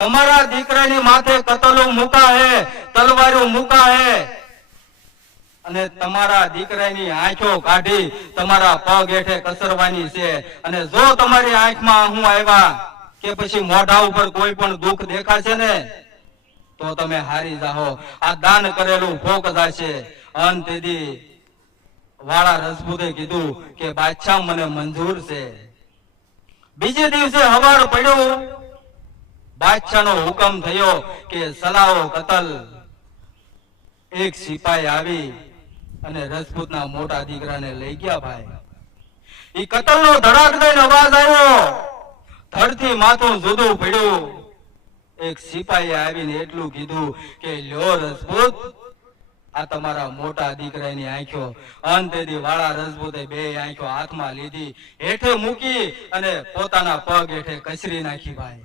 તમારા દીકરાની માથે કતલો મૂકા હે, તલવારો મૂકા હે, અને તમારા દીકરાની આંખો કાઢી તમારા પગ હેઠે કસરવાની છે. અને જો તમારી આંખમાં હું આવ્યા કે પછી મોઢા ઉપર કોઈ પણ દુઃખ દેખાશે ને તો તમે હારી જાઓ. આ દાન કરેલું ફોક જાશે. અંતેદી વાળા રજપૂતે કીધું કે બાદશાહ મને મંજૂર છે. બીજે દિવસે હવાર પડ્યું, બાદશાહનો હુકમ થયો કે સલાઓ કતલ. એક સિપાહી આવી અને રજપૂતના મોટા દીકરાને લઈ ગયા. ભાઈ, ઈ કતલનો ધડાક દઈને અવાજ આવ્યો, ધડથી માથું જુદું પડ્યું. એક સિપાહી આવીને એટલું કીધું કે લ્યો રજપૂત, આ તમારા મોટા દીકરાની આંખો. અંતેથી વાળા રજપૂતે બે આંખો હાથમાં લીધી, હેઠે મૂકી અને પોતાના પગ હેઠે કચરી નાખી. ભાઈ,